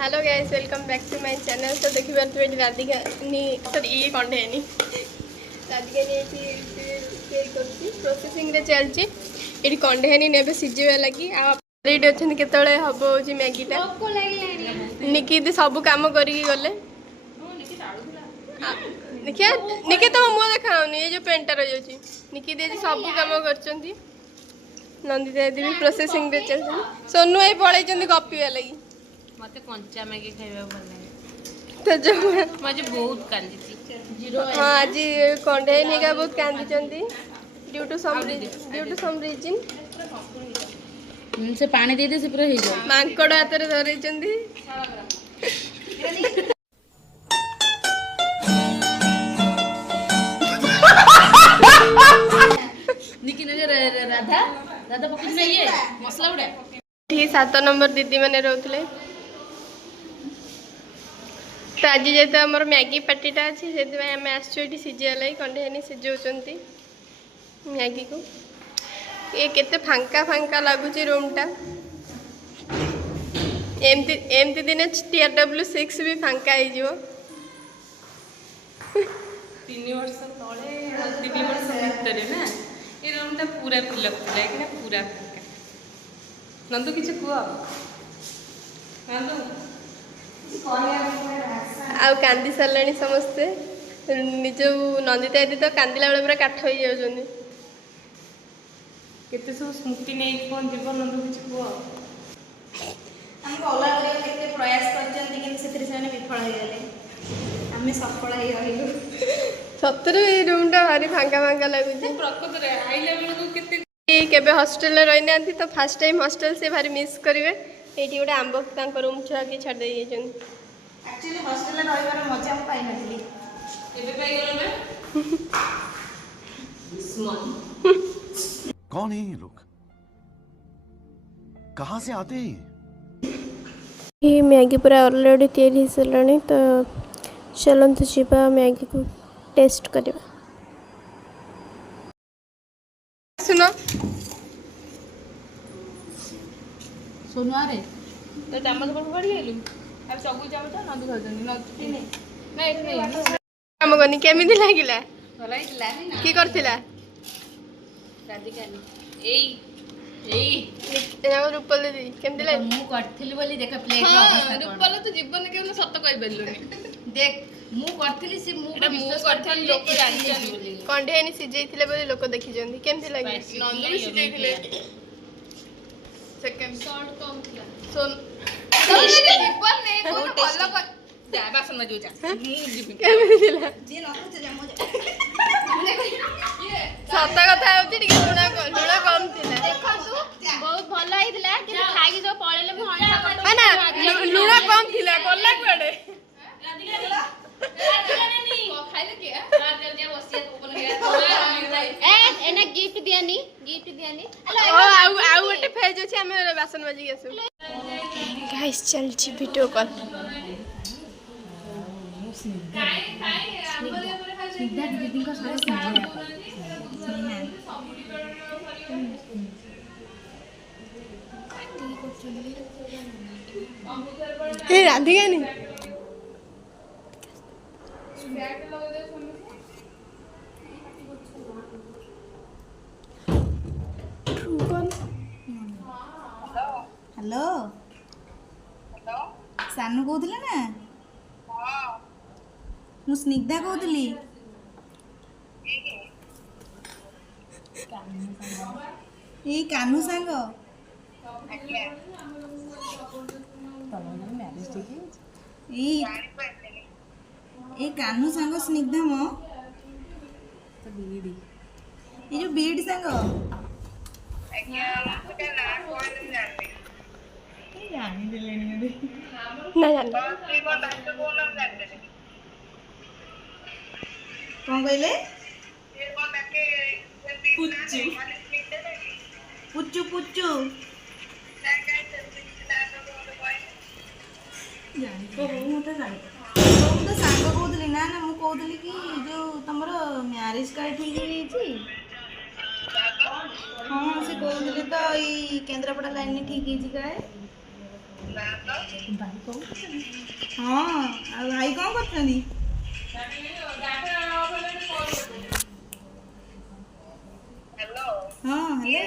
Hello guys welcome back to my channel. तो देखि पारे राधिका सॉरी ये कंडे नहीं राधिका नहीं प्रोसेसिंग रे चलची ये कंडेहनी ने सिझे लगी रेडी अच्छा केतले हम हो मैगीटा निकी दी सब कम करी गले देखिए निकी तो मुँह देखा ये जो पेंटा रही निकी दी सब कम कर नंदिता दीदी भी प्रोसेसिंग रे चल सोनू भाई पड़े गपिवा लगी मते कंचा मैगी खाइबा भल लागे तो जो मजे बहुत कांदी जीरो हाँ आज कंडे निका बहुत कांदी चंदी ड्यू टू सम रीजन से पानी दे दे से पूरा हो जाए मांकड़ हाथ रे धरै चंदी निकी ने राधा राधा पकड़ ना ये मसला उड़ा ठीक 7 नंबर दीदी मैंने रोकले तो आज जेहेतु आम मैगी पार्टीटा अच्छी से आम आसुँटी सिझाला कंडे सिझाऊँच मैगी को ये केते फांका फांका लगुच रूमटा एमती दिने TRW6 भी फांका हो 3 वर्ष तले 3 वर्ष भीतर ना ये रूमटा पूरा फिलअप थिला कि पूरा फांका नंदू किछ कुआ नंदू आउ कांदी सारे समस्ते निज नंदिता दीदी तो कांदिला बेले पूरा काठ हो जाऊँ केते सब स्मृति नहीं कौन जीवन नंदू किछ कुआ हमको अलग अलग केते प्रयास करछन लेकिन सेतिर से विफल हो गले हमें सफल हो गइलु सतरे रूमटा भारी फांका फांका लगुच प्रकृत रे हाई लेवल को केते केबे हॉस्टल रही ना तो फर्स्ट टाइम हॉस्टल से भारी मिस करेंगे ये गोटे आंब रूम छुआ कि छाड़ दे एक्चुअली हॉस्टल रे रहिबार मजा हम पाइ नथली एबे पाइ गेलो ना दुश्मन कौन है ये लोग कहाँ से आते हैं ये मैगी पूरा ऑलरेडी तैयारी सारे तो चलते जीवा मैगी को टेस्ट करवा सुनो सोनुआ रे तो चम्मच पर पड़ी गेलु अब सब चम्मच नंदू खाजनी नहीं काम करनी केमिति लागिला भला हिला की करथिला राधिका एई एई रूपल दीदी केमिति लाग मु करथिली बोली देख प्लेट हां रूपल तो जीवन के सत कहि बेलुनी देख मु करथिली से मु विश्वास करथिली लोक जानि बोली कंडेनी सिझैथिले बोली लोक देखि जंदी केमिति लागी नंदू भी सिझैथिले सेकंड सॉल्ट कम थिला सोन जीवन ने कोनो भलो जा बासन में जो जा केमिति ला जे न कुछ जा मजा सत कथा होची टिके लुणा कम थिला देखंतु बहुत भल आइला कि खाई जो पळेले मु अंडा कट है ना लुणा कम थिला कोला कोडे खाइले के जल्दी बसिया ओपन गया ए एना गिफ्ट दियानी ओ आउ गोटे फेज अछि हम बासन बजी गेसु गाइस चलची वीडियो कॉल सीधा दीदी का सारे समझ हे राधिका नहीं हेलो सानू कहूले ना मु स्निग्धा कहूली ये कान्हू सांग ये कान्हू सांग स्निग्धा मो ये जो बीड सांग ना जान कौन कहले पुच्चू पुच्चू तो सांग कहूली ना ना मु कहूली कि जो तुमर मैरिज कार्ड ठीक है हाँ से कहूली तो ये केन्द्रापड़ा लाइन ठीक है ହଁ ଆଉ ଭାଇ କ'ଣ କରୁଛନ୍ତି? ହଁ ହ୍ୟାଲୋ।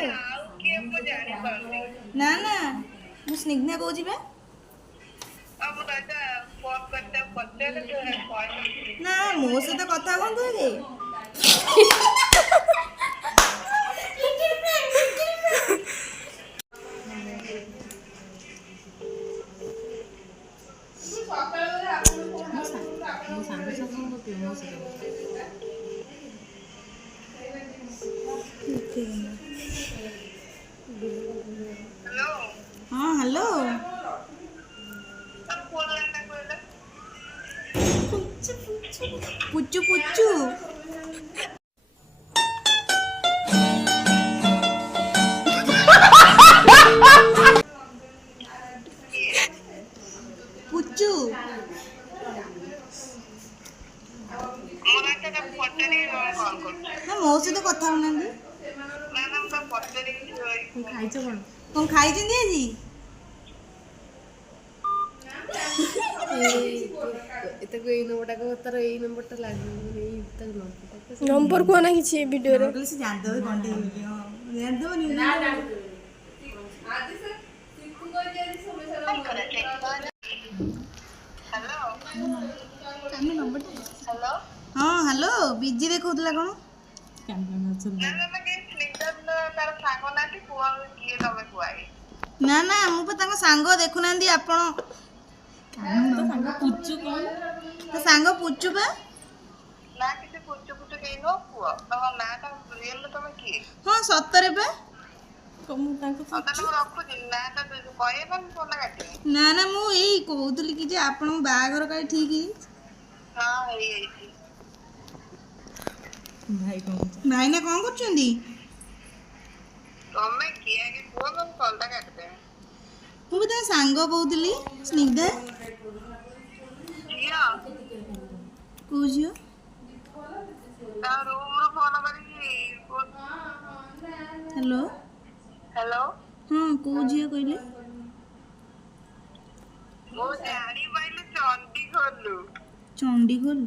ନା ନା ମୁଁ ସ୍ନିଗ୍ଧା କହୁଛି ବା। ନା ମୋ ସହିତ କଥା ହୁଅନ୍ତୁ ଆଗେ। ହଁ ହ୍ୟାଲୋ। ପୁଚୁ ପୁଚୁ। ପୁଚୁ। ନା ମୋ ସହିତ କଥା ହଉନାହାନ୍ତି। କ'ଣ ଖାଇଛନ୍ତି ଆଜି? ନମ୍ବର କୁହ ନା କିଛି ଭିଡ଼ିଓରେ। ସେ ଜାଣିଦେବେ ଗଣ୍ଡେଇ ବୋଲି। ହଁ ଜାଣିଦେବନି। ହଁ ହ୍ୟାଲୋ। ବିଜି ଦେଖାଉଥିଲା କ'ଣ? ନା ନା ମୁଁ ପା ତାଙ୍କ ସାଙ୍ଗ ଦେଖୁନାହାନ୍ତି ଆପଣ। ତା ସାଙ୍ଗ ପୁଚୁ ବା। ହଁ ସତରେ ବା। ନା ନା ମୁଁ ଏଇ କହୁଥିଲି କି ଯେ ଆପଣଙ୍କ ବାହାଘର କାଳେ ଠିକ୍ ଭାଇନା କ'ଣ କରୁଛନ୍ତି? ମୁଁ ବି ତାଙ୍କ ସାଙ୍ଗ କହୁଥିଲି ସ୍ନିଗ୍ଧା। କୋଉ ଝିଅ? ହ୍ୟାଲୋ। ହଁ କୋଉ ଝିଅ କହିଲେ? ଚଣ୍ଡିଖୋଲ।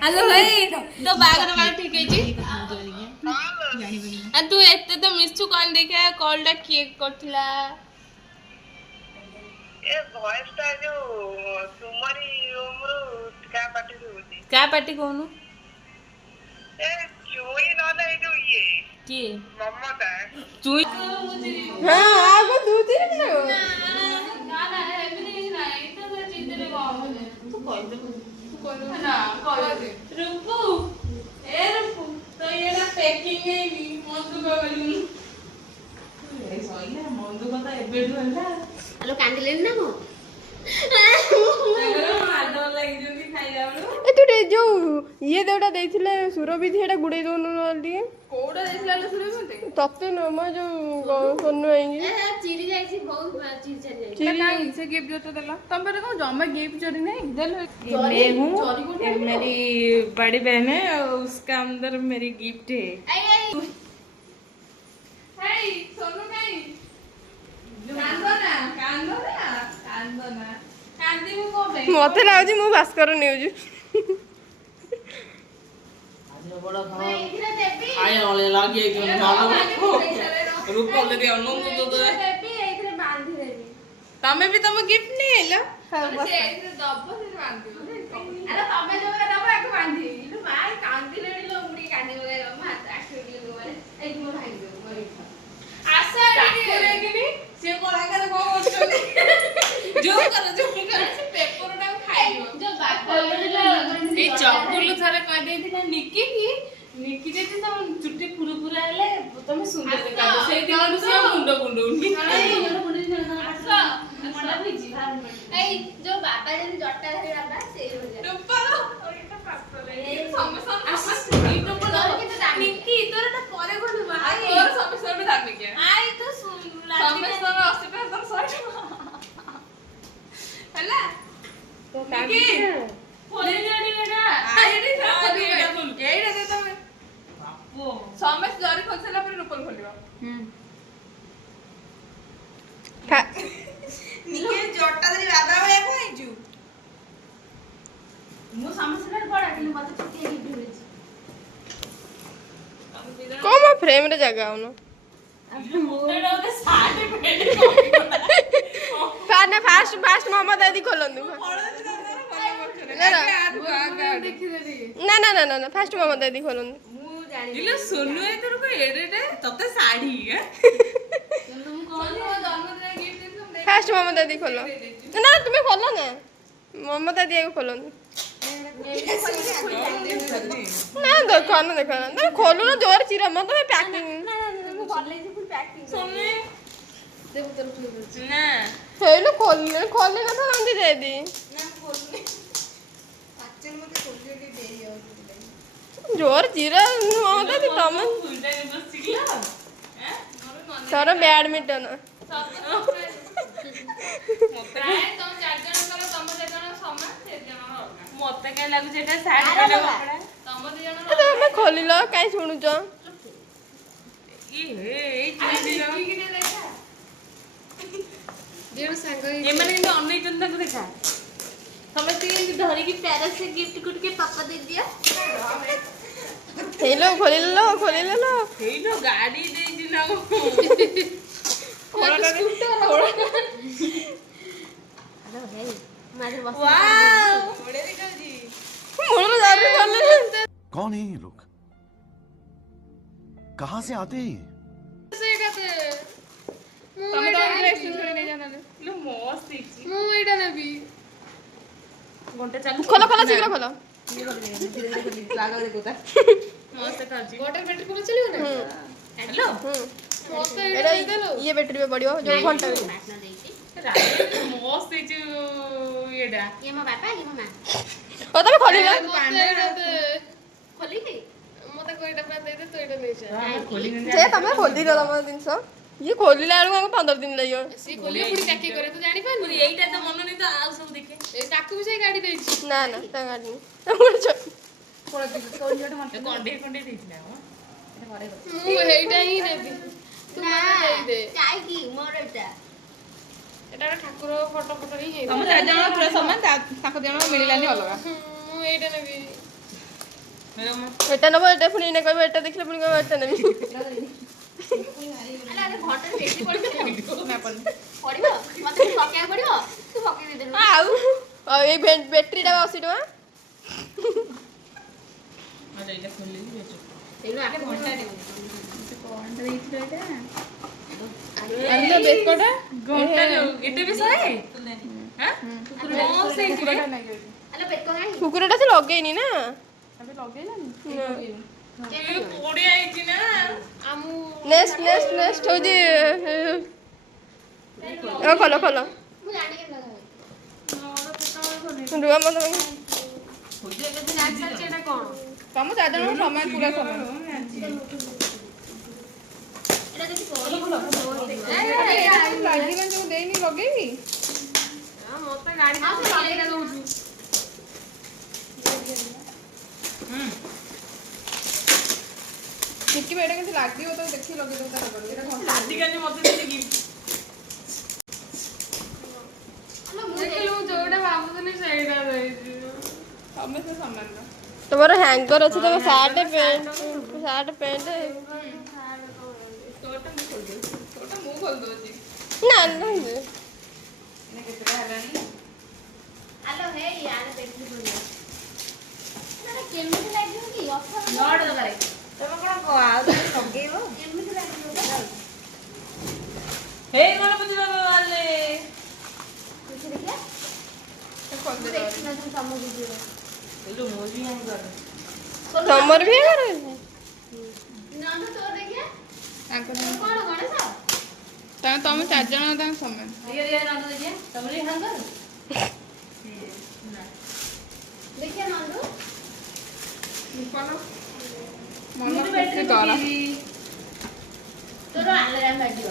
ହ୍ୟାଲୋ ଭାଇ ତୋ ବାହାଘର ବାଳ ଠିକ ହେଇଛି? ତୁ ଏତେ ତ ମିଶୁ କଲ୍ ଦେଖିଆ କଲ୍ ଟା କିଏ କରିଥିଲା? କା ପାଟି କହୁନୁ? କିଏ? ଚୁଇ। ହଁ ଆଉ କ'ଣ ତୁ ତିରିଶ ଆଲୋ କାନ୍ଦିଲେନି ନା କ'ଣ? ତୁ ଟିକେ ଯୋଉ ଇଏ ଦେଉଟା ଦେଇଥିଲେ ସୁରବିଧି ସେଟା ଗୁଡେଇ ଦଉନୁ ନହେଲେ ଟିକେ। କୋଉଟା ଦେଇଥିଲା ସୁରଭି? ତତେ ନୁହଁ ମ ଯୋଉ ସୋନୁ ଆଇକି ଚିରି ଯାଇଛି ବହୁତ ଚିରି ଚାରି ଯାଇଛି। नहीं से गिफ्ट जो तो दिला तुम पर को जमा गिफ्ट चोरी नहीं दिल मैं हूँ मेरी बड़ी बहन है और उसका अंदर मेरी गिफ्ट है सोनू नहीं कांदी मु को बे ମତେ ଲାଗୁଛି ମୁଁ ଭାସ୍କର ନ୍ୟୁଜ। ଏଇଥିରେ ଦେବି ଏଇଥିରେ ବାନ୍ଧି ଦେବି। तमे भी तुम गिफ्ट नहीं हैला ଆରେ ତମେ ଯୋଉଟା ଦବ ଆକୁ ବାନ୍ଧିବି। ଇଲୋ ମା କାନ୍ଦିଲେଣି ଲୋ ମୁଁ ଟିକେ କାନ୍ଦି ପକାଇ ଦବ ମା ଆଖି ଟିକେ ମାନେ ଏଇଠି ମୋ ଭାଇ ଦେବ ମୋର ଇଚ୍ଛା। ଆସ देखिनी से कोला करे को करछोनी जो कर से पेपर टा खाइयो जो ବାପା ए चकुलु थरे कह देथिना निक्की की निक्की देती तम चुट्टी पुरु पुरा हेले तमे सुंदर देखा से दिन से मुंड गुंड उठी ଏଇ ଯୋଉ ବାବା ଯେମିତି ଜଟା ଧରି ବାବା ସେଇ ଭଳିଆ ଟୁପାଲ ଓଇଟା ପାସ୍ତଲେ ସମସ୍ତ ନିକ୍କି ତୋରଟା ପରେ ଖୋଲି ଦିଅନି ଏଟା ଏଇଠି ଏଇଟା ଖୋଲ। ଏଇଟା ଦେ ତମେ ବାପ। ସମସ୍ତେ ଜରି ଖୋଲି ସାରିଲା ପରେ ରୂପଲ ଖୋଲିବ ନିଜେ ଜଟା ଧରି ବାଦା ଭଳିଆ କଣ ହେଇଛୁ ମୁଁ ସମସ୍ତଙ୍କର ବଡ କିନ୍ତୁ ମତେ ଛୋଟିଆ ଗିଫ୍ଟ ମିଳିଛି କଣ ମୋ ଫ୍ରେମରେ ଜାଗା ହଉନ ଏଟା ଗୋଟେ ଶାଢୀ ପେଣ୍ଟ ଫାଷ୍ଟ ମହମ୍ମଦ ଦାଦି ଖୋଲନ୍ତୁ ନା ନା ନା ନା ନା ଫାଷ୍ଟ ମହମ୍ମଦ ଦାଦି ଖୋଲନ୍ତୁ ମୁଁ ଜାଣିନି ଇଲୋ ସୋନୁ ଏଥରକ ଏଡେଟେ ତତେ ଶାଢୀ କିନ୍ତୁ ମୁଁ କହିଲି ମୋ ଜନ୍ମଦିନ ଗିଫ୍ଟ ଦେଇଥିଲି ମୁଁ ଦେଇଥିଲି। ଫାଷ୍ଟ ମହମ୍ମଦ ଦାଦି ଖୋଲ ନା ତୁମେ ଖୋଲ ନା ମହମ୍ମଦ ଦାଦି ଆଗ ଖୋଲନ୍ତୁ ନା ଦେଖ ନା ତମେ ଖୋଲୁନ ଜୋର ଚିର ମତେ ତମେ ପ୍ୟାକିଂ ସୋନୁ ନା ହେଇଲୋ ଖୋଲି ନା ତ ଆନ୍ତି ଦେଇଦି ଜୋର ଚିର ମହମ୍ମଦ ଦାଦି ତମେ ଫୁଲଟାରେ ବସିକିଲ ସର ବ୍ୟାଡମିଣ୍ଟନ ମତେ କାଇଁ ଲାଗୁଛି ଏଟା ଶାଢୀ ପେଣ୍ଟ କପଡା ତମେ ଖୋଲିଲ କାଇଁ ଶୁଣୁଛ ଏଇ ଏମାନେ କିନ୍ତୁ ଅନେଇଛନ୍ତି ତାଙ୍କୁ ଦେଖା ସମସ୍ତେ ଏମିତି ଧରିକି ପ୍ୟାରେଣ୍ଟସ୍ ଗିଫ୍ଟ କୁ ଟିକେ ପାପା ଦେଇଦିଅ ହେଇଲୋ ଖୋଲିଲ ହେଇଲୋ ଗାଡି ଦେଇଛି ନା ମୂଳରୁ ଜାରି ଖୋଲିଲେ कौन है ये लोग कहाँ से आते हैं ये? ତମେ ତ ଏକ୍ସଚେଞ୍ଜ କରି ନେଇ ଜାଣିଲେ ମସ୍ତ ହେଇଛି ମୁଁ ଏଇଟା ନେବି ଘଣ୍ଟେ ଚାଲୁ ଖୋଲ ଶୀଘ୍ର ଖୋଲ ମସ୍ତ ଖାଉଛି ୱାଟର ବ୍ୟାଟେରୀ କୋନ ଚଳିବ ନା ହ୍ୟାଲୋ ମତେ ଏଇଟା ଇଏ ବ୍ୟାଟେରୀ ବି ପଡିବ ଯୋଉ ଘଣ୍ଟା ମସ୍ତ ହେଇଛି ଏଇଟା ଇଏ ମୋ ବାପା ଇଏ ମୋ ମା ଓ ତମେ ଖୋଲିଲ ଖୋଲିକି ମତେ କୋଇଟା ପୁରା ଦେଇଦେ ତୁ ଏଇଟା ନେଇଯା ସେ ତମେ ଖୋଲିଲ ତମ ଜିନିଷ ଇଏ ଖୋଲିଲା ବେଳକୁ ଆମକୁ 15 ଦିନ ଲାଗିବ ସିଏ ଖୋଲିବ ପୁଣି ପ୍ୟାକିଂ କରିବ ତୁ ଜାଣିପାରୁନି ଏଇଟା ତ ମନ ନେଇ ତ ଆଉ ସବୁ ଦେଖେ ଏ ତାକୁ ବି ସେଇ ଗାଡି ଦେଇଛି ନା ନା ତା ଗାଡି କଣ୍ଡେଇ ଦେଇଥିଲା ମୁଁ ଏଇଟା ହିଁ ନେବି ତୁ ମତେ ଦେଇଦେ କାହିଁକି ମୋର ଏଇଟା ଏଟା ଗୋଟେ ଠାକୁର ଫଟୋ ହିଁ ହେଇଛି ତମ ଚାରି ଜଣ ପୁରା ସମାନ ତାଙ୍କ ଜଣ ମିଳିଲାନି ଅଲଗା ମୁଁ ଏଇଟା ନେବି ଏଟା ନବ ଏଟା ପୁଣି ଏଇନେ କହିବ ଏଟା ଦେଖିଲେ ପୁଣି କହିବ ଏଟା ନେବି ଆରେ ଆରେ ଘଣ୍ଟାରେ ବେଶୀ ପଡିବ ପଡିବ ମତେ ପକେଇବାକୁ ପଡିବ ତୁ ପକେଇ ଦେଇଦେଲୁ ଆଉ ଏଇ ବ୍ୟାଟେରୀଟା 80 ଟଙ୍କା ଏଇଟା ଖୋଲିଲି ଏଇନୁ ଆଠେ ଘଣ୍ଟା ଆଣିଲ ବେକଟା ଘଣ୍ଟା ଏତେ ବି ସହେ ଆଲୋ ବେକ କାହିଁ କୁକୁରଟା ସେ ଲଗେଇନି ନା ପଡିଆ ହେଇଛି ନା ଆମୁ ନେକ୍ସଟ ହଉଛି ଖୋଲ ମୁଁ ଜାଣି କେମିତି ରୁଆ ମତ ଏଟା କଣ ତମ ଚାରି ଜଣ ସମାନ ପୁରା ସମାନ ଏଟା ଯଦି ଲାଗିବନି ଯୋଉ ଦେଇନି ଲଗେଇବି ମତେ ଗାଡି ଲଗେଇଲା ଦଉଛୁ ଦେଖିବେ ଏଟା କେମିତି ଲାଗିବ ତ ଦେଖି ଲଗେଇଦେବୁ ତା କଲର ଏଟା କଣ ଆଜିକାଲି ମତେ ଦେଲେ ଗିଫ୍ଟ ଦେଖିଲୁ ଯୋଉଟା ଭାବୁଥିଲି ସେଇଟା ଦେଇଛି ସମସ୍ତେ ସମାନ ତମର ହ୍ୟାଙ୍ଗର ଅଛି ତମ ସାର୍ଟ ପ୍ୟାଣ୍ଟ ତୋଟା ମୁଁ ଖୋଲିଦଉଛି ନା ନା କେତେଟା ହେଲାଣି ଆଲୋ ହେ ୟାର ବେଟରି ପଡିବ ଏଟା କେମିତି ଲାଗିବ କି ଅଫର ନଅଟା ଦବାରେ ତମେ କଣ ଆଉ ତମେ ଲଗେଇବ କେମିତି ଲାଗିବ ହେଇ ଗଣପତି ବାବା ବାଲେ କିଛି ଦେଖିଆ ଦେଖିନଥିଲି ତମ ଭିଡିଓରେ ଏଇଠୁ ମୋ ବି ଆଣିବାର ତମର ବି ହ୍ୟାଙ୍ଗର ନନ୍ଦୁ ତୋର ଦେଖିଆ ତାଙ୍କ ତୋର କଣ ଗଣେଶ ତମେ ଚାରି ଜଣ ତାଙ୍କ ସମାନ ଦେଖିଆ ନନ୍ଦୁ ଦେଖିଆ ତମର ହ୍ୟାଙ୍ଗର ଦେଖିଆ ନନ୍ଦୁ ମନ ଖୁସି କର ତୋର ଆଲାରାମ ବାଜିବ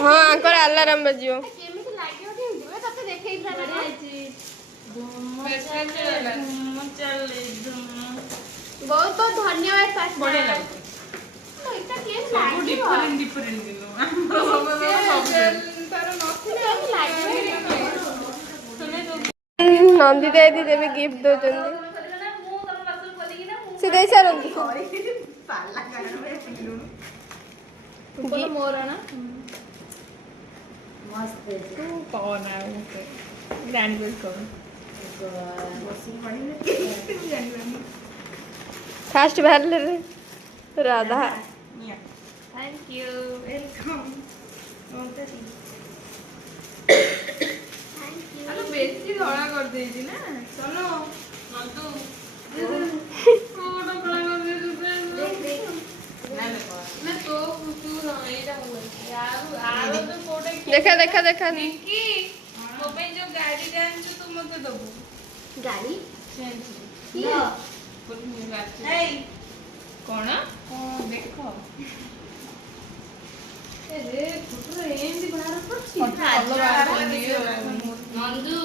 ହଁ ଆଙ୍କର ଆଲାରାମ ବାଜିବ କେମିତି ଲାଗିବ କେମିତି ତତେ ଦେଖେଇଥିଲା ନା ବହୁତ ବହୁତ ଧନ୍ୟବାଦ ପାସ୍ତା। ବଢିଆ ଲାଗୁଛି ଏଇଟା କିଏ ସବୁ ଲାଗିବ? ଡିଫରେଣ୍ଟ ଡିଫରେଣ୍ଟ କିନ୍ତୁ ଆମର ସବୁ ତାର ନଥିଲେ ଲାଗିବ। ନନ୍ଦିତା ଦିଦି ଦେବେ ଗିଫ୍ଟ ଦଉଛନ୍ତି ସେ ଦେଇ ସାରନ୍ତି ମୋର ନା ଫାଷ୍ଟ ବାହାରିଲେ ରାଧା Thank you. Welcome. ବେଶୀ ଧଳା କରିଦେଇଛି ନା ଚलो ନନ୍ଦୁ ନା ତୋ ତୁ ଏଇଟା କୋଉଟା ଦେଖା ଦେଖା ଦେଖା କି ମୋ ପାଇଁ ଯୋଉ ଗାଡିଟା ଆଣିଛୁ ତୁ ମତେ ଦବୁ ଗାଡି? କଣ ଦେଖ ଏମିତି ବାହାର କରୁଛି ନନ୍ଦୁ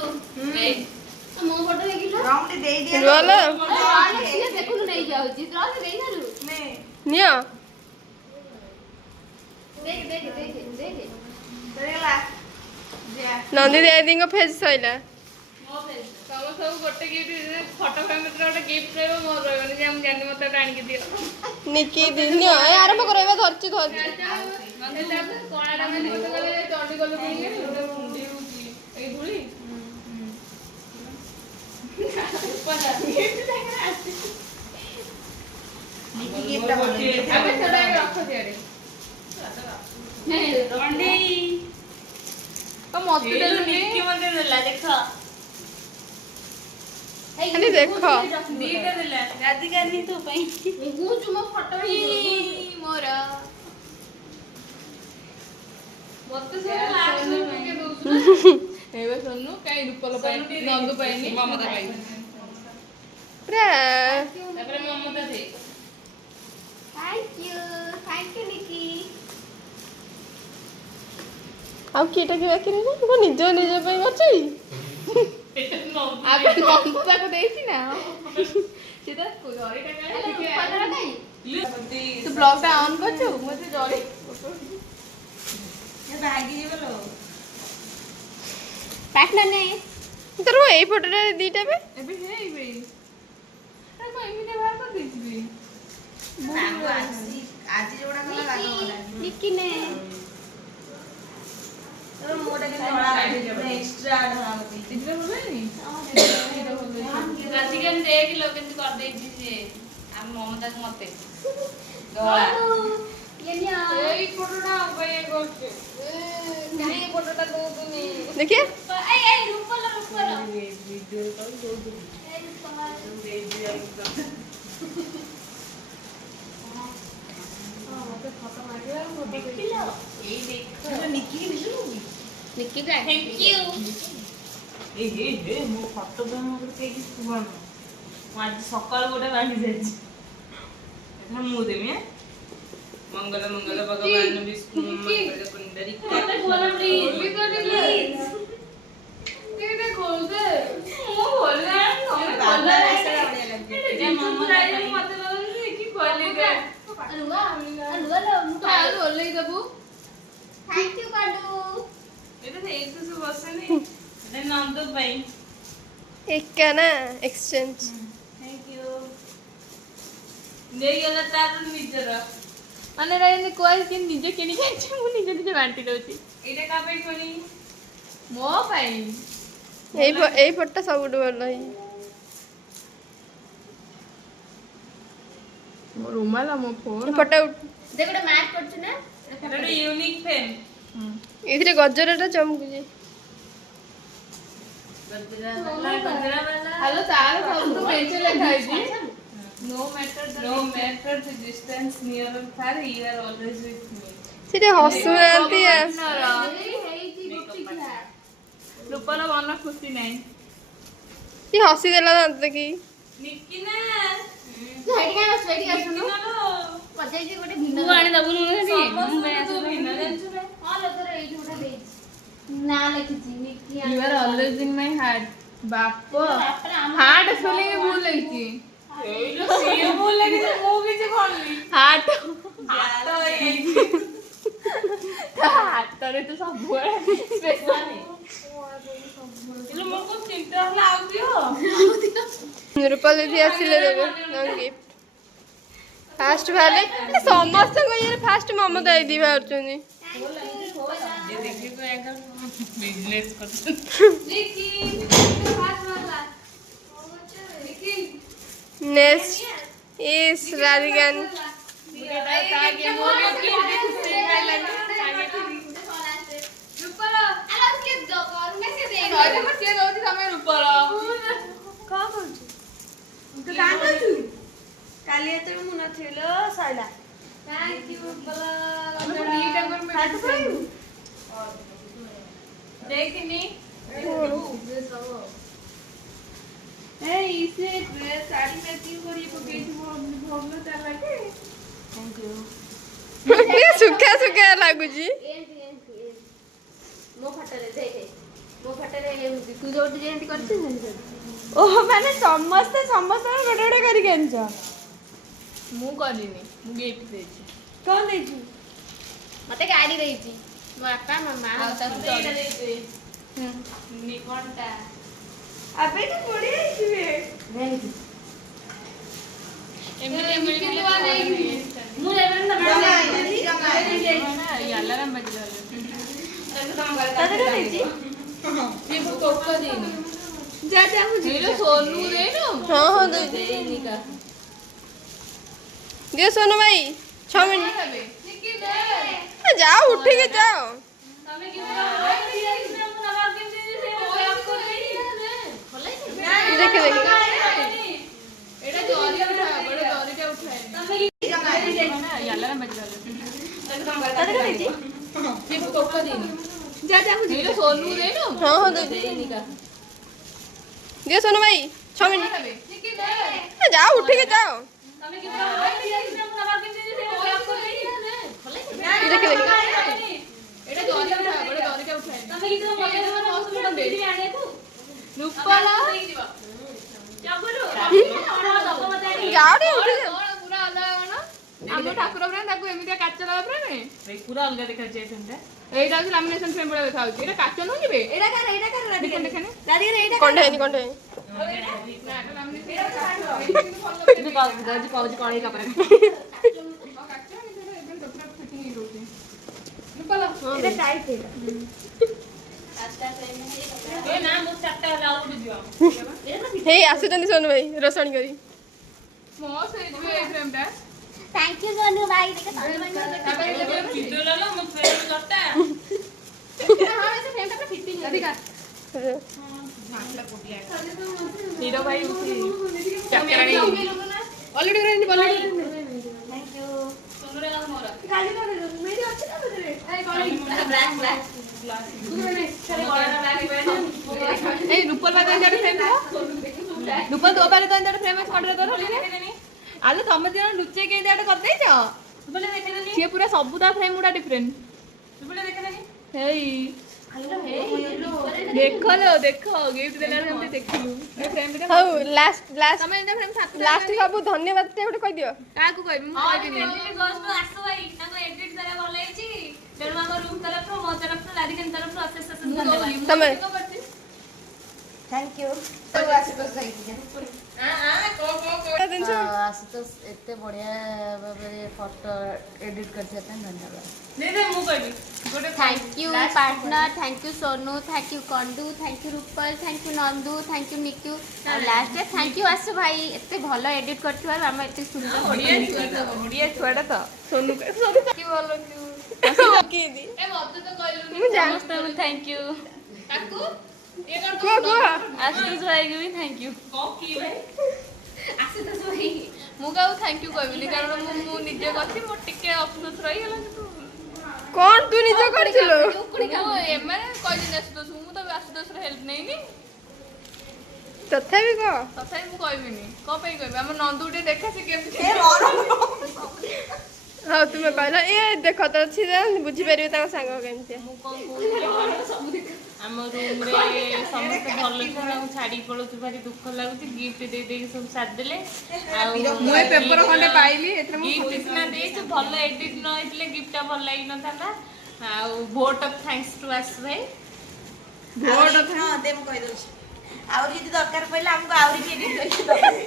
ମୋ ଫଟୋ ଦେଖିଲ? ଭଲ ଦେଖୁନୁ ନେଇଯାଉଛି ଦେଇନାଲୁ ନିଅ ଦେଖ ଦେଖ ଦେଖ ଦେଖ ନନ୍ଦିତା ଦିଦିଙ୍କ ଫେସ୍ ସଇଲା ତମ ସବୁ ଗୋଟେ ଗିଫ୍ଟ ଫଟୋ ଫ୍ରେମ୍ ଭିତରେ ଗୋଟେ ଗିଫ୍ଟ ରହିବ ମୋର ରହିବନି ଯେ ମୁଁ ଜାଣି ମତେ ଗୋଟେ ଆଣିକି ଦିଅ ନିକି ଦିଦି ନିଅ ଏ ଆରମ୍ଭ କର ଏବେ ଧରିଛି ଧରିଛି କଣାଟା ମତେ ଗଲେ ଚଣ୍ଡିଗଲ କୁଣ୍ଡେଇ ହଉଛି ଏଇ ଧୂଳି ଆମେ ସେଟା ରଖ ତିଆରି ମତେ ଖାଲି ଦେଖ ଦିଟା ଦେଲା ରାଧିକା ନି ତୋ ପାଇଁ ମୁଁ ମୋ ଫଟୋ ମୋର ମତେ ସବୁ ଲାଷ୍ଟ ପକେଇ ଦଉଛୁ ଏବେ ଶୁଣୁ କାଇଁ ରୂପଲ ପାଇଁ ନନ୍ଦୁ ପାଇନି ମମତା ପାଇଁ ପୁରା ତାପରେ ମମତା ଦେ Thank you Nikki. ଆଉ କିଏଟା କି ବାକି ରହିଲା ମୁଁ ନିଜ ପାଇଁ ଅଛି ଆବେ ନନ୍ଦୁ ତାକୁ ଦେଇଛି ନା ସେ ତ ଜରିଟା କାଇଁ ତୁ ବ୍ଲଗ ଟା ଅନ୍ କରିଛୁ ମୁଁ ସେ ଜରି Pack na nahi. ତୋର ଏଇ ଫଟୋଟା ଦିଟା ବେ ଏବେ ହେଇବେ ଆରେ ମୁଁ ଏମିତି ବାହାର କରିଦେଇଛି Nikki ne. ଏଥିରେ ଭଲ ହେଇନି ରାଧିକା ଦେଖ ଲୋ କେମିତି କରିଦେଇଛି ସେ ଆମ ମମତାକୁ ମତେ ଧଳା ଏଇ ଫଟୋଟା ଅବାଗିଆ କରୁଛୁ ଏଇ ଫଟୋଟା ଦଉතුନି ଦେଖିଆ Hey rupala. ମତେ ଫଟୋ ମାଗିଲା Nikki thank you. ମୋ ଫଟୋ ତ ମୋ କେହି ଶୁଭନ ମୁଁ ଆଜି ସକାଳୁ ଗୋଟେ ବାନ୍ଧି ଯାଇଛି ଏଥର ମୁଁ ଦେମି ମଙ୍ଗଳ ମଙ୍ଗଳ ଭଗବାନ ବିଷ୍ଣୁ ମଙ୍ଗଳ କୁଣ୍ଡରୀ ଓହ୍ଲେଇ ଦେବୁ Thank you Kadu. ଏଇଟା ଏଇଠୁ ସବୁ ବସେନି ଏଟା ନନ୍ଦୁ ପାଇଁ ଏକା ନା ଏକ୍ସଚେଞ୍ଜ ଥ୍ୟାଙ୍କ ୟୁ ନେଇଗଲା ତାର ନିଜର ମାନେ ଏମିତି କୁହାଯାଇଛି କି ନିଜେ କିଣିକି ଆଣିଛି ମୁଁ ନିଜେ ନିଜେ ବାଣ୍ଟି ଦଉଛି ଏଇଟା କାହା ପାଇଁ ପୁଣି ମୋ ପାଇଁ ଏଇ ଫଟୋଟା ସବୁଠୁ ଭଲ ହେଇଛି ମୋ ରୁମାଲ ମୋ phone photo They got a match करछु ना? ଏଟା ଗୋଟେ ୟୁନିକ୍ ଫେମ୍ ଏଥିରେ ଗଜରଟା ଚମକୁଛି ଗଜରା ବାଲା ହ୍ୟାଲୋ ତାର ସବୁ ବେଞ୍ଚ ଲେଖା ହେଇଛି No matter the distance near or far, you are always with me. ସେଠି ହସୁନାହାନ୍ତି ରୂପର ମନ ଖୁସି ନାହିଁ କି ହସିଦେଲା ଦେଖି ନିକି ନା Sweaty guy, sweaty guy सुनो. ନିକିନାଲୋ पचाई जी गोटे ତୁ भिन्न. ଆଣି ଦବୁନୁ ଏଠି ମୁଁ ବେଶ ଭିନ୍ନ ଜାଣିଛୁ ନା हां लोकर एई जोटा देई. ना लिखिছি निकी. You are always in my heart. ବାପ ହାର୍ଟ ଫିଲିଂ ଭୁଲ ହେଇଛି ସିଏ ଭୁଲ ଲାଗିଛି ମୁଁ କିଛି କହିନି ହାର୍ଟ ହାତରେ ତୁ ସବୁବେଳେ ସ୍ପେଶାଲ ମୋ ଚିନ୍ତା ହେଲା ଆଉ ଦିଅ ରୂପା ଦିଦି ଆସିଲେ ଦେବେ ଗିଫ୍ଟ ଫାଷ୍ଟ ବାହାରିଲେ ସମସ୍ତଙ୍କ ଇଏରେ ଫାଷ୍ଟ ମମତା ଦିଦି ବାହାରୁଛନ୍ତି ବିଜନେସ୍ କରୁଛନ୍ତି नेक्स्ट इस राधिकान କାଲି ଏତେବେଳେ ମୁଁ ନଥିଲି ସଇଲା देखनी इसे साड़ी मैचिंग करिए पकेई भोग तार लागे ये सुखा सुखा लागुची ମୋ ଫଟୋରେ ଦେଖେ ମୋ ଫଟୋରେ ଏମିତି ତୁ ଯୋଉଠି ଯେମିତି କରିଛୁ ସେମିତି ओह माने समस्त समस्त गोटे गोटे करके आनछ मु करनी मु गिफ्ट देछि कोन देछि ମତେ ଗାଡ଼ି ଦେଇଛି ମୋ ବାପା ମୋ ମା ଆଉ ତାକୁ ଦେଇଛି निकोंटा अबे तो बड़ी आइछिबे ଏମିତି एमती दुआ नहीं ମୁଁ ଏବେ ନା ଆଲାରାମ ବାଜିଲା ତାଦେରେ ଦେଇଛି ये वो कोको देनी जा जा मुझे लो सोनू दे नो हाँ हाँ दे देनी का दियो सोनू भाई 6 मिनट निकी दे जाओ उठ के जाओ तमे कि नवा केमती से आपको देई देखे देखे एटा जरी उठा बड़े जरी के उठाए तमे ଆଲାରାମ ବାଜିଲା ତାଦେରେ ଦେଇଛି ये वो कोको देनी जा जा मुझे लो सोनू दे नो हाँ हाँ दे देनी का दियो सोनू भाई 6 मिनट निकी दे जाओ उठ के जाओ तमे कि नवा केमती से आपको देई देखे देखे एटा जरी उठा बड़े जरी के उठाए तमे कि मौसम दे आने तू रूपाला जबरू जाओ रे उठ के पूरा अलग ना ଆମ ଠାକୁର ପ୍ରେମ ତାକୁ ଏମିତିଆ କାଚ ଲଗା ପ୍ରେମ ପୁରା ଅଲଗା ଦେଖାଯାଏ ସେମିତି ଏଇଟା ହଉଛି ଲାମିନେସନ ଫ୍ରେମ ଭଳିଆ ଦେଖା ହଉଛି ଏଇଟା କାଚ ନୁହଁ ଯିବେ ଏଇଟା କର ଦେଖେନି ଦେଖେନି ରାଧିକା ଏଇଟା କଣ୍ଢେ ହେଇନି କଣ୍ଢେ ହେଇନି କହୁଛି କଣ କପରେ ଏଇଟା ଟାଇଟ୍ ଏଇଟା ନା ମୁଁ ଚାରିଟା ହେଲା ଆଉ ଗୋଟେ ଯିବ ହେଇ ଆସୁଛନ୍ତି ସୋନୁ ଭାଇ ରୋଷଣୀ କରି ମୋ ସେଇଯିବ ଏଇ ଫ୍ରେମଟା थैंक यू सोनू भाई देखो सोनू भाई ଚିତ୍ର ମୋ ଫେର କଟା ରାଧିକା ହିରୋ ଭାଇ ଚାକରାଣୀ already ready already thank you ସୁନ୍ଦର ଲାଗ ମୋର କାଲି କଣ ମେରି ଅଛି ନା ମେରେ ବ୍ଲାକ୍ ବ୍ଲାକ୍ ଏଇ ରୂପଲ ବାଦ ଏଣ୍ଡ ଫ୍ରେମ ରୂପଲ ଦो ବାରେ ତ ଏଣ୍ଡ ଫ୍ରେମ ଛଡରେ ତ ଆଲେ ତମେ ଦିନ ଲୁଚେ କେ ଏଣ୍ଡ କରି ଦେଇଛ ସୁବଲେ ଦେଖେନି ସିଏ ପୁରା ସବୁ ତା ଫ୍ରେମ ଗୁଡା ଡିଫରେଣ୍ଟ ସୁବଲେ ଦେଖେନି ହେଇ ଦେଖ लो ଦେଖ गिफ्ट ଦେଲା ଯେମିତି ଦେଖିଲୁ ଏ ଫ୍ରେମ ଟା ହଉ ଲାଷ୍ଟ ଲାଷ୍ଟ ତମେ ଏଣ୍ଡ ଫ୍ରେମ ସାତ ଲାଷ୍ଟ ସବୁ ଧନ୍ୟବାଦ ଟେ ଗୋଟେ କହି ଦିଅ କାହାକୁ କହିବି ମୁଁ କହିବିନି ଆସୁ ଭାଇ ତାଙ୍କ ଏଡିଟ୍ କରିବା ଭଲ ହେଇଛି ତେଣୁ ଆମ ରୁମ୍ ତରଫରୁ ମୋ ତରଫରୁ ରାଧିକାଙ୍କ ତରଫରୁ ଅଶେଷ ଅଶେଷ ଧନ୍ୟବାଦ ତମେ थैंक यू ଜିନିଷ आशुतोष एते बढ़िया भाବରେ ଫଟୋ ଏଡିଟ୍ କରିଥିବା ପାଇଁ ଧନ୍ୟବାଦ। ଦେ ଦେ ମୁଁ କହିବି ଗୋଟେ thank you partner thank you Sonu thank you Kandu thank you Rupal thank you Nandu thank you निक्यू और लास्ट थैंक यू आसु भाई एते भलो एडिट करथिबार हम एते सुंदर ଓଡ଼ିଆ ଛୁଆଟା ତ ସୋନୁ କି ଭଲ କି ଦି ଏ ମତେ ତ କହିଲୁନି ମୁଁ ଜାଣି ସମସ୍ତଙ୍କୁ ଥ୍ୟାଙ୍କ ୟୁ ତାକୁ ଏ କଣ କୁହ କୁହ ଆଶୁତୋଷ ଭାଇକୁ ବି ଥ୍ୟାଙ୍କ ୟୁ आशुतोष भाई ମୁଁ କାହାକୁ ଥ୍ୟାଙ୍କ ୟୁ କହିବିନି କାରଣ ମୁଁ ନିଜେ କରିଛି ମୋର ଟିକେ ଅଫସୋସ ରହିଗଲା କିନ୍ତୁ କଣ ତୁ ନିଜ କରିଥିଲୁ ମୁଁ ଏମାନେ କହିଲି ଆଶୁତୋଷ ମୁଁ ତ ଆଶୁତୋଷର ହେଲ୍ପ ନେଇନି ତଥାପି କହ ତଥାପି ମୁଁ କହିବିନି କଣ ପାଇଁ କହିବି ଆମ ନନ୍ଦୁ ଟିକେ ଦେଖା ସେ କେମିତି ହଁ ତୁମେ କହିଲ ଏ ଦେଖ ତ ଅଛି ବୁଝିପାରିବେ ତାଙ୍କ ସାଙ୍ଗ କେମିତି। ମୁଁ କ'ଣ କହୁଥିଲି ଆମ ରୁମ୍ରେ ସମସ୍ତେ ଭଲ ଥିଲେ ତାଙ୍କୁ ଛାଡ଼ିକି ପଳଉଛୁ ଭାରି ଦୁଃଖ ଲାଗୁଛି ଗିଫ୍ଟ ଦେଇ ଦେଇକି ସବୁ ସାରିଦେଲେ ଆଉ ମୁଁ ଏ ପେପର ଖଣ୍ଡେ ପାଇଲି ଏଥିରେ ମୁଁ ଗିଫ୍ଟ ସିନା ଦେଇଛୁ ଭଲ ଏଡିଟ୍ ନ ହେଇଥିଲେ ଗିଫ୍ଟଟା ଭଲ ଲାଗିନଥାନ୍ତା ଆଉ ଭୋଟ୍ ଅଫ୍ ଥ୍ୟାଙ୍କ୍ସ ଟୁ ଆସୁ ଭାଇ ହଁ ଦେ ମୁଁ କହିଦଉଛି ଆହୁରି ଯଦି ଦରକାର ପଡ଼ିଲେ ଆମକୁ ଆହୁରି ବି ଏଡିଟ୍ କରିକି ଦେବେ।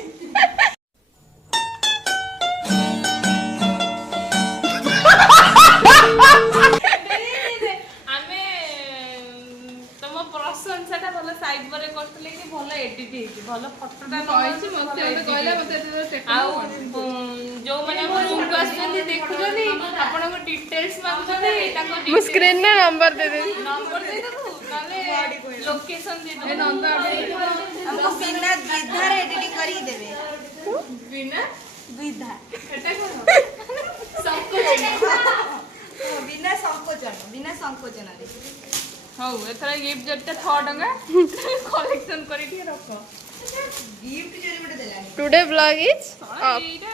ଆମେ ତମ ପ୍ରଶଂସାଟା ଭଲ ସାଇଡ୍ ପରେ କରିଥିଲେ କି ଭଲ ଏଡିଟ୍ ହେଇଛି ଭଲ ଫଟୋଟା କହିଛି ମତେ କହିଲେ ମତେ ଆଉ ଯୋଉମାନେ ଆମ ରୁମକୁ ଆସୁଛନ୍ତି ଦେଖୁଛନ୍ତି ଆପଣଙ୍କ ଡିଟେଲ୍ସ ମାଗୁଛନ୍ତି ତାଙ୍କ ମୁଁ ସ୍କ୍ରିନରେ ନମ୍ବର ଦେଇଦେବି। ନମ୍ବର ଦେଇଦେବୁ ନହେଲେ ଲୋକେସନ ଦେଇଦେବୁ ଆମକୁ ବିନା ଦ୍ୱିଧାରେ ଏଡିଟିଂ କରିକି ଦେବେ। ବିନା ଦ୍ୱିଧା ଏଟା କଣ ବିନା ସଂକୋଚନରେ। ହଉ ଏଥର ଗିଫ୍ଟ ଜରିଟା 6 ଟଙ୍କା କଲେକ୍ସନ କରି ଟିକେ ରଖ। ଗିଫ୍ଟ ଯଦି ଗୋଟେ ଦେଲାନି ଟୁଡେ ବ୍ଲଗ ଇଜ ଏଇଟା